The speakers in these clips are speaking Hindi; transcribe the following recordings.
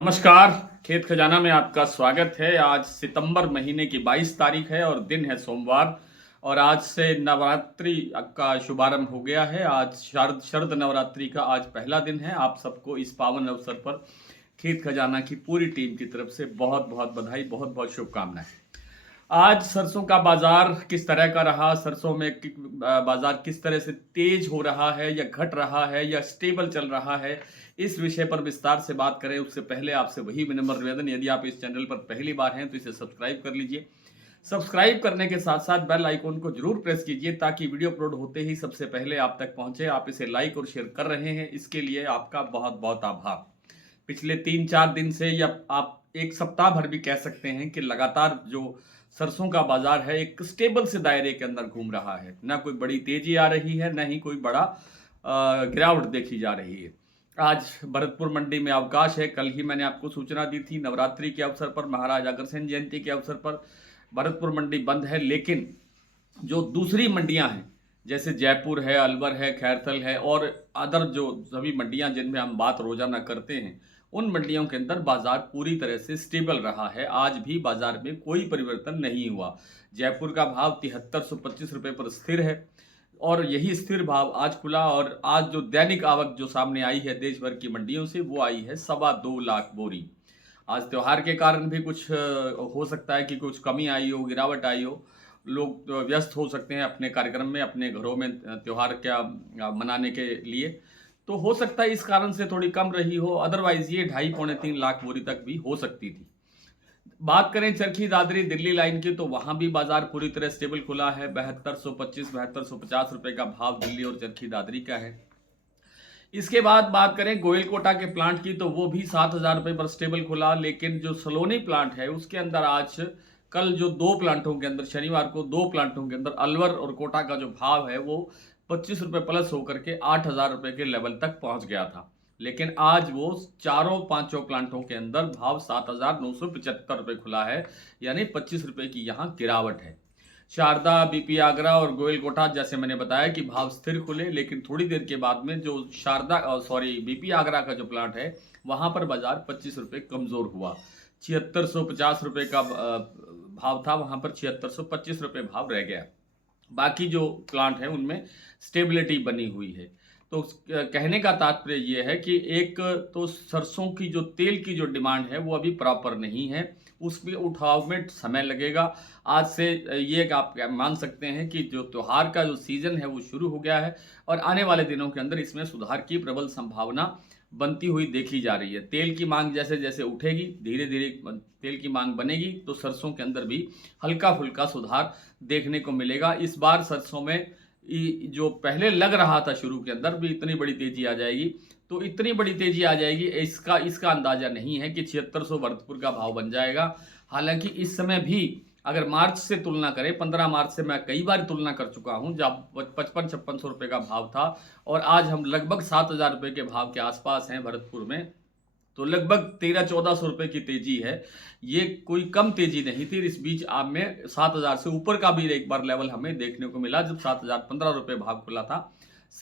नमस्कार। खेत खजाना में आपका स्वागत है। आज सितंबर महीने की 22 तारीख है और दिन है सोमवार। और आज से नवरात्रि का शुभारंभ हो गया है। आज शरद नवरात्रि का आज पहला दिन है। आप सबको इस पावन अवसर पर खेत खजाना की पूरी टीम की तरफ से बहुत बहुत बधाई, बहुत बहुत शुभकामनाएं। आज सरसों का बाजार किस तरह का रहा, सरसों में बाजार किस तरह से तेज हो रहा है या घट रहा है या स्टेबल चल रहा है, इस विषय पर विस्तार से बात करें उससे पहले आपसे वही विनम्र निवेदन, यदि आप इस चैनल पर पहली बार हैं तो इसे सब्सक्राइब कर लीजिए। सब्सक्राइब करने के साथ साथ बेल आइकन को जरूर प्रेस कीजिए ताकि वीडियो अपलोड होते ही सबसे पहले आप तक पहुंचे। आप इसे लाइक और शेयर कर रहे हैं, इसके लिए आपका बहुत बहुत आभार। पिछले 3-4 दिन से या आप एक सप्ताह भर भी कह सकते हैं कि लगातार जो सरसों का बाजार है एक स्टेबल से दायरे के अंदर घूम रहा है। ना कोई बड़ी तेजी आ रही है, ना ही कोई बड़ा गिरावट देखी जा रही है। आज भरतपुर मंडी में अवकाश है। कल ही मैंने आपको सूचना दी थी, नवरात्रि के अवसर पर, महाराज अग्रसेन जयंती के अवसर पर भरतपुर मंडी बंद है। लेकिन जो दूसरी मंडियां हैं जैसे जयपुर है, अलवर है, खैरथल है और अदर जो सभी मंडियां जिनमें हम बात रोजाना करते हैं, उन मंडियों के अंदर बाजार पूरी तरह से स्टेबल रहा है। आज भी बाजार में कोई परिवर्तन नहीं हुआ। जयपुर का भाव 7325 रुपये पर स्थिर है और यही स्थिर भाव आज खुला। और आज जो दैनिक आवक जो सामने आई है देश भर की मंडियों से, वो आई है 2.25 लाख बोरी। आज त्योहार के कारण भी कुछ हो सकता है कि कुछ कमी आई हो, गिरावट आई हो। लोग व्यस्त हो सकते हैं अपने कार्यक्रम में, अपने घरों में त्योहार क्या मनाने के लिए, तो हो सकता है इस कारण से थोड़ी कम रही हो। अदरवाइज ये 2.5-3 लाख बोरी तक भी हो सकती थी। बात करें चरखी दादरी दिल्ली लाइन की, तो वहां भी बाजार पूरी तरह स्टेबल खुला है। 7250 रुपए का भाव दिल्ली और चरखी दादरी का है। इसके बाद बात करें गोयलकोटा के प्लांट की, तो वो भी 7000 रुपए पर स्टेबल खुला। लेकिन जो सलोनी प्लांट है उसके अंदर आज कल जो दो प्लांटों के अंदर, शनिवार को दो प्लांटों के अंदर अलवर और कोटा का जो भाव है वो 25 रुपए प्लस होकर के 8000 रुपए के लेवल तक पहुंच गया था। लेकिन आज वो चारों पांचों प्लांटों के अंदर भाव 7975 रुपए खुला है, यानी 25 रुपए की यहाँ गिरावट है। शारदा, बीपी आगरा और गोयलकोटा जैसे मैंने बताया कि भाव स्थिर खुले, लेकिन थोड़ी देर के बाद में जो बीपी आगरा का जो प्लांट है वहां पर बाजार 25 रुपए कमजोर हुआ। 7650 रुपए का भाव था, वहां पर 7625 रुपए भाव रह गया। बाकी जो प्लांट है उनमें स्टेबिलिटी बनी हुई है। तो कहने का तात्पर्य ये है कि एक तो सरसों की जो तेल की जो डिमांड है वो अभी प्रॉपर नहीं है, उसमें उठाव में समय लगेगा। आज से ये आप मान सकते हैं कि जो त्योहार का जो सीजन है वो शुरू हो गया है और आने वाले दिनों के अंदर इसमें सुधार की प्रबल संभावना बनती हुई देखी जा रही है। तेल की मांग जैसे जैसे उठेगी, धीरे धीरे तेल की मांग बनेगी, तो सरसों के अंदर भी हल्का फुल्का सुधार देखने को मिलेगा। इस बार सरसों में जो पहले लग रहा था शुरू के अंदर भी इतनी बड़ी तेजी आ जाएगी, तो इतनी बड़ी तेजी आ जाएगी इसका अंदाजा नहीं है कि 7600 भरतपुर का भाव बन जाएगा। हालांकि इस समय भी अगर मार्च से तुलना करें, 15 मार्च से मैं कई बार तुलना कर चुका हूं जब 55-5600 रुपए का भाव था और आज हम लगभग 7000 रुपए के भाव के आसपास हैं भरतपुर में, तो लगभग 1300-1400 रुपए की तेजी है। ये कोई कम तेजी नहीं थी। इस बीच आप में 7000 से ऊपर का भी एक बार लेवल हमें देखने को मिला जब 7015 रुपए भाव खुला था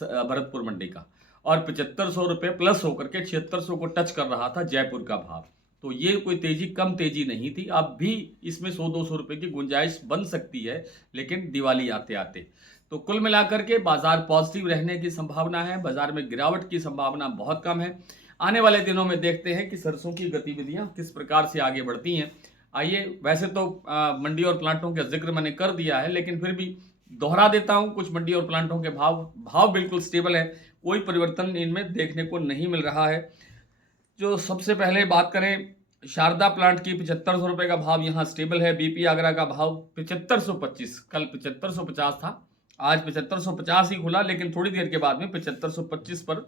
भरतपुर मंडी का, और 7500 रुपए प्लस होकर के 7600 को टच कर रहा था जयपुर का भाव। तो ये कोई तेजी कम तेजी नहीं थी। अब भी इसमें 100-200 रुपए की गुंजाइश बन सकती है, लेकिन दिवाली आते आते। तो कुल मिलाकर के बाजार पॉजिटिव रहने की संभावना है, बाजार में गिरावट की संभावना बहुत कम है। आने वाले दिनों में देखते हैं कि सरसों की गतिविधियां किस प्रकार से आगे बढ़ती हैं। आइए, वैसे तो मंडी और प्लांटों का जिक्र मैंने कर दिया है, लेकिन फिर भी दोहरा देता हूं। कुछ मंडी और प्लांटों के भाव बिल्कुल स्टेबल है, कोई परिवर्तन इनमें देखने को नहीं मिल रहा है। जो सबसे पहले बात करें शारदा प्लांट की, 7500 रुपए का भाव यहाँ स्टेबल है। बीपी आगरा का भाव 7525, कल 7550 था, आज 7550 ही खुला, लेकिन थोड़ी देर के बाद में 7525 पर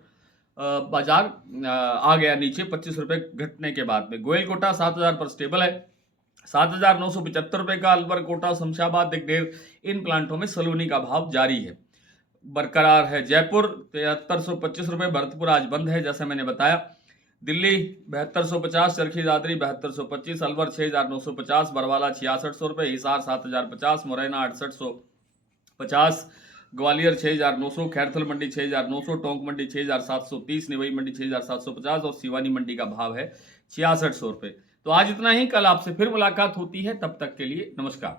बाजार आ गया नीचे 25 रुपए घटने के बाद में। गोयलकोटा 7000 पर स्टेबल है। 7975 रुपए का अलवर, कोटा, शमशाबाद, दिगडेर, इन प्लांटों में सलोनी का भाव जारी है, बरकरार है। जयपुर 7325 रुपए, भरतपुर आज बंद है जैसे मैंने बताया। दिल्ली 7250, चरखी दादरी 7225, अलवर 6950, बरवाला 6600 रुपए, हिसार 7050, मुरैना 6850, ग्वालियर 6900, खैरथल मंडी 6900, टोंक मंडी 6730, निवई मंडी 6750 और सिवानी मंडी का भाव है 6600 रुपये। तो आज इतना ही, कल आपसे फिर मुलाकात होती है, तब तक के लिए नमस्कार।